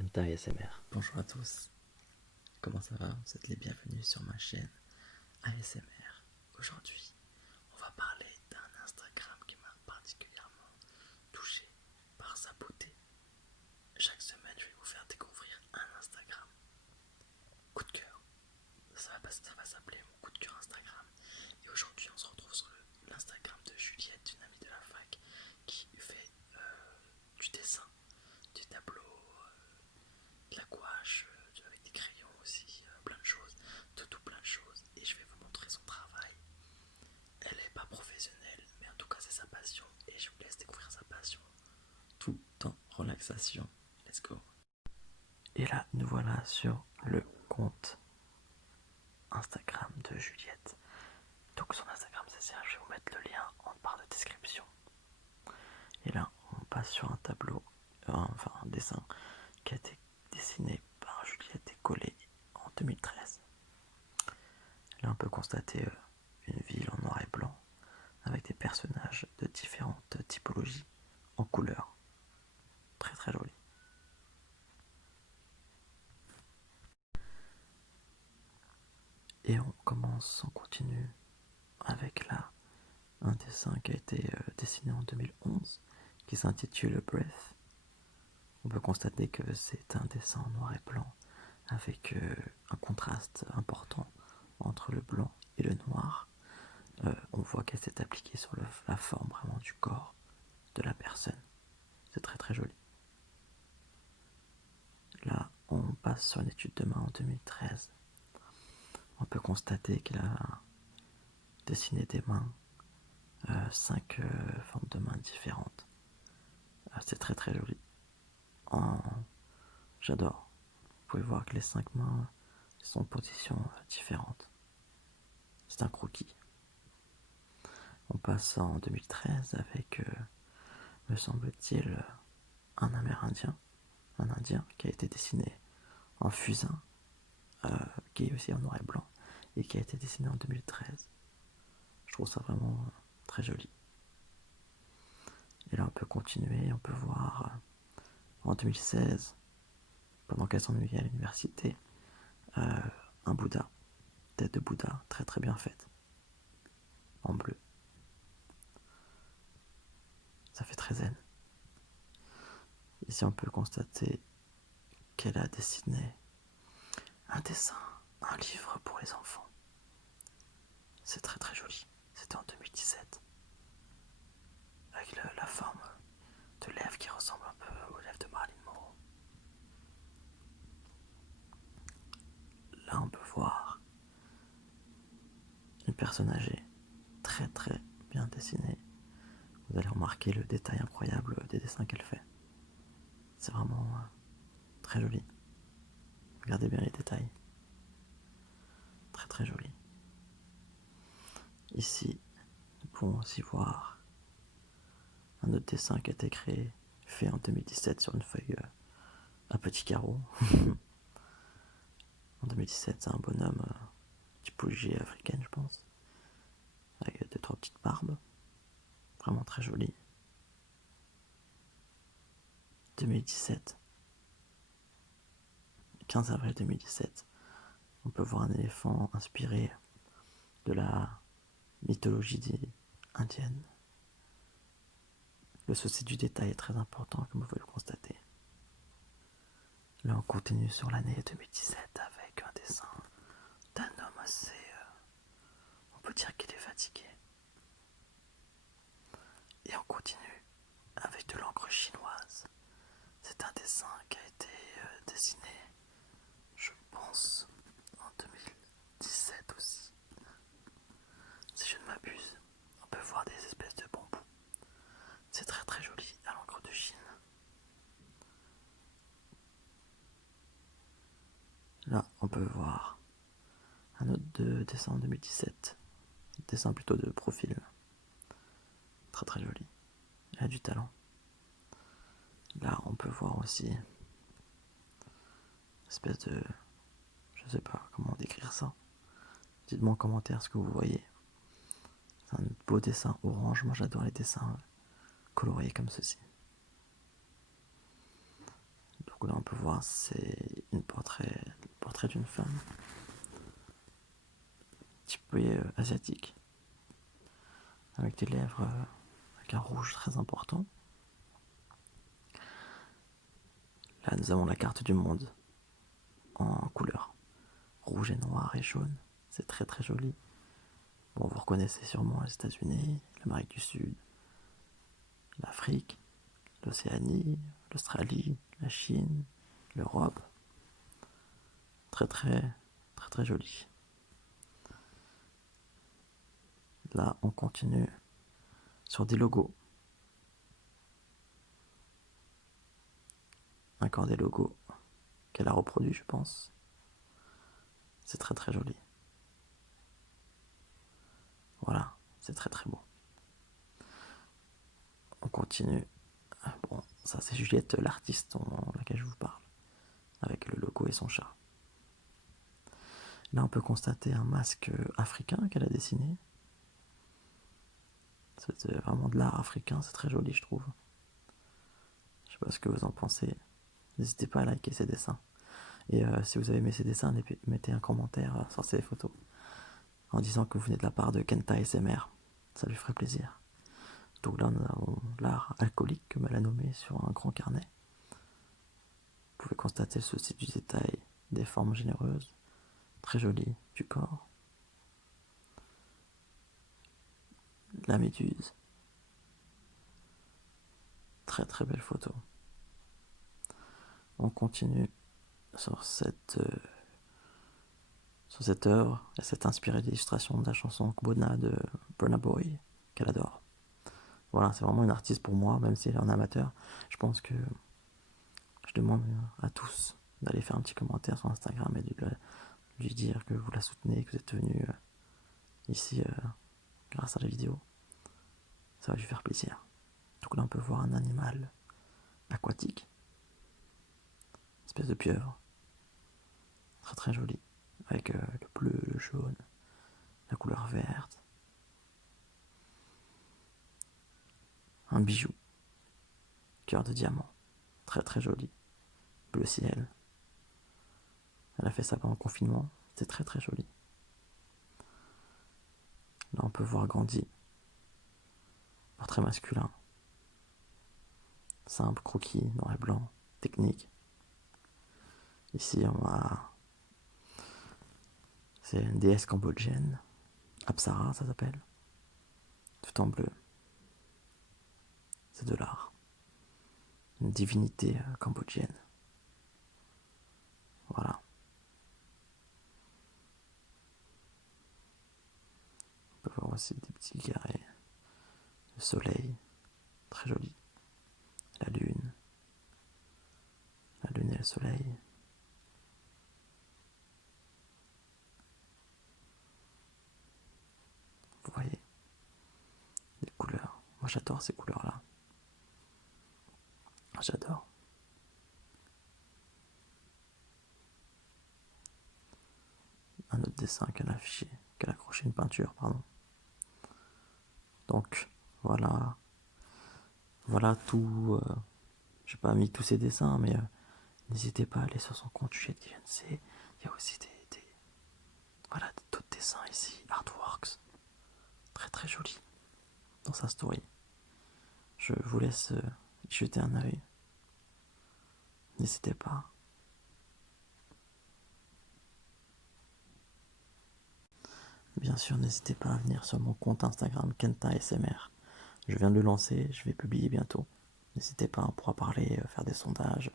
Kenta ASMR. Bonjour à tous, comment ça va? Vous êtes les bienvenus sur ma chaîne ASMR. Aujourd'hui, on va parler d'un Instagram qui m'a particulièrement touché par sa beauté. Chaque semaine, je vais vous faire découvrir un Instagram. Coup de cœur, ça va s'appeler mon coup de cœur Instagram. Et aujourd'hui, on se retrouve sur l'Instagram de Juliette, une amie de la fac, qui fait du dessin, du tableau, de la gouache, avec des crayons aussi, plein de choses, de tout plein de choses. Et je vais vous montrer son travail. Elle n'est pas professionnelle, mais en tout cas c'est sa passion. Et je vous laisse découvrir sa passion tout en relaxation. Let's go. Et là, nous voilà sur le compte Instagram de Juliette. Donc son Instagram c'est ça, je vais vous mettre le lien en barre de description. Et là, on passe sur un tableau, enfin un dessin qui a été dessiné par Juliette et collé en 2013. Là, on peut constater une ville en noir et blanc avec des personnages de différentes typologies en couleur. Très très joli. Et on continue avec là un dessin qui a été dessiné en 2011 qui s'intitule Breath. On peut constater que c'est un dessin en noir et blanc avec un contraste important entre le blanc et le noir. On voit qu'elle s'est appliquée sur la forme vraiment du corps de la personne. C'est très très joli. Là, on passe sur une étude de main en 2013. On peut constater qu'il a dessiné des mains, 5 formes de mains différentes. C'est très très joli. J'adore. Vous pouvez voir que les 5 mains sont en position différente. C'est un croquis. On passe en 2013 avec, me semble-t-il, un Amérindien, un Indien qui a été dessiné en fusain, qui est aussi en noir et blanc, et qui a été dessiné en 2013. Je trouve ça vraiment très joli. Et là, on peut continuer, on peut voir en 2016, pendant qu'elle s'ennuyait à l'université, un Bouddha, tête de Bouddha, très très bien faite, en bleu. Ça fait très zen. Ici, on peut constater qu'elle a dessiné un dessin, un livre pour les enfants. C'est très très joli. C'était en 2017. Avec la forme de lèvres qui ressemble un peu aux lèvres de Marilyn Monroe. Là, on peut voir une personne âgée, très très bien dessinée. Vous allez remarquer le détail incroyable des dessins qu'elle fait. C'est vraiment très joli. Regardez bien les détails. Très très joli. Ici, nous pouvons aussi voir un autre dessin qui a été fait en 2017 sur une feuille à petits carreaux. En 2017, c'est un bonhomme typologie africaine, je pense, avec 2-3 petites barbes. Vraiment très joli. 2017. 15 avril 2017. On peut voir un éléphant inspiré de la mythologie indienne. Le souci du détail est très important, comme vous pouvez le constater. Là, on continue sur l'année 2017 avec un dessin d'un homme assez... on peut dire qu'il est fatigué. Et on continue avec de l'encre chinoise. C'est un dessin qui a été dessiné, je pense, en 2017 aussi. Si je ne m'abuse, on peut voir des espèces de bambous. C'est très très joli à l'encre de Chine. Là, on peut voir un autre dessin en 2017. Dessin plutôt de profil. Très très joli. Il a du talent. Là, on peut voir aussi une espèce de... je sais pas comment décrire ça. Dites-moi en commentaire ce que vous voyez. C'est un beau dessin orange. Moi, j'adore les dessins coloriés comme ceci. Donc Donc là on peut voir c'est le portrait d'une femme, type asiatique, avec des lèvres avec un rouge très important. Là nous avons la carte du monde en couleurs rouge et noir et jaune. C'est très très joli. Bon, vous reconnaissez sûrement les États-Unis, l'Amérique du Sud, l'Afrique, l'Océanie, l'Australie, la Chine, l'Europe. Très très très très joli. Là, on continue sur des logos. Encore des logos qu'elle a reproduits, je pense. C'est très très joli. Voilà, c'est très très beau. On continue. Bon, ça c'est Juliette, l'artiste dont laquelle je vous parle, avec le logo et son chat. Là, on peut constater un masque africain qu'elle a dessiné. C'est vraiment de l'art africain, c'est très joli, je trouve. Je sais pas ce que vous en pensez. N'hésitez pas à liker ces dessins. Et si vous avez aimé ces dessins, mettez un commentaire sur ces photos en disant que vous venez de la part de Kenta SMR. Ça lui ferait plaisir. Donc là, nous avons l'art alcoolique, comme elle a nommé, sur un grand carnet. Vous pouvez constater le souci du détail, des formes généreuses, très jolies, du corps. La méduse. Très très belle photo. On continue sur cette œuvre. Elle s'est inspirée d'illustrations de la chanson Kbona de Burna Boy, qu'elle adore. Voilà, c'est vraiment une artiste pour moi, même si elle est en amateur. Je pense que je demande à tous d'aller faire un petit commentaire sur Instagram et de lui dire que vous la soutenez, que vous êtes venu ici grâce à la vidéo. Ça va lui faire plaisir. Donc là, on peut voir un animal aquatique, une espèce de pieuvre, très très joli, avec le bleu, le jaune, la couleur verte. Un bijou, cœur de diamant, très très joli, bleu ciel. Elle a fait ça pendant le confinement, c'était très très joli. Là, on peut voir Gandhi, portrait masculin, simple, croquis, noir et blanc, technique. Ici, c'est une déesse cambodgienne, Apsara, ça s'appelle, tout en bleu. C'est de l'art. Une divinité cambodgienne. Voilà. On peut voir aussi des petits carrés. Le soleil, très joli. La lune et le soleil. Vous voyez les couleurs. Moi j'adore ces couleurs-là. J'adore. Un autre dessin qu'elle a affiché, qu'elle a accroché une peinture, pardon. Donc voilà tout. J'ai pas mis tous ces dessins, mais n'hésitez pas à aller sur son compte Juliette INC. Il y a aussi d'autres dessins ici, artworks, très très jolis dans sa story. Je vous laisse y jeter un œil. N'hésitez pas. Bien sûr, n'hésitez pas à venir sur mon compte Instagram Kenta SMR. Je viens de le lancer, je vais publier bientôt. N'hésitez pas, on pourra parler, faire des sondages.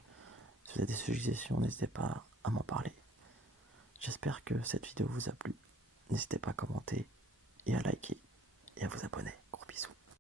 Si vous avez des suggestions, n'hésitez pas à m'en parler. J'espère que cette vidéo vous a plu. N'hésitez pas à commenter et à liker et à vous abonner. Gros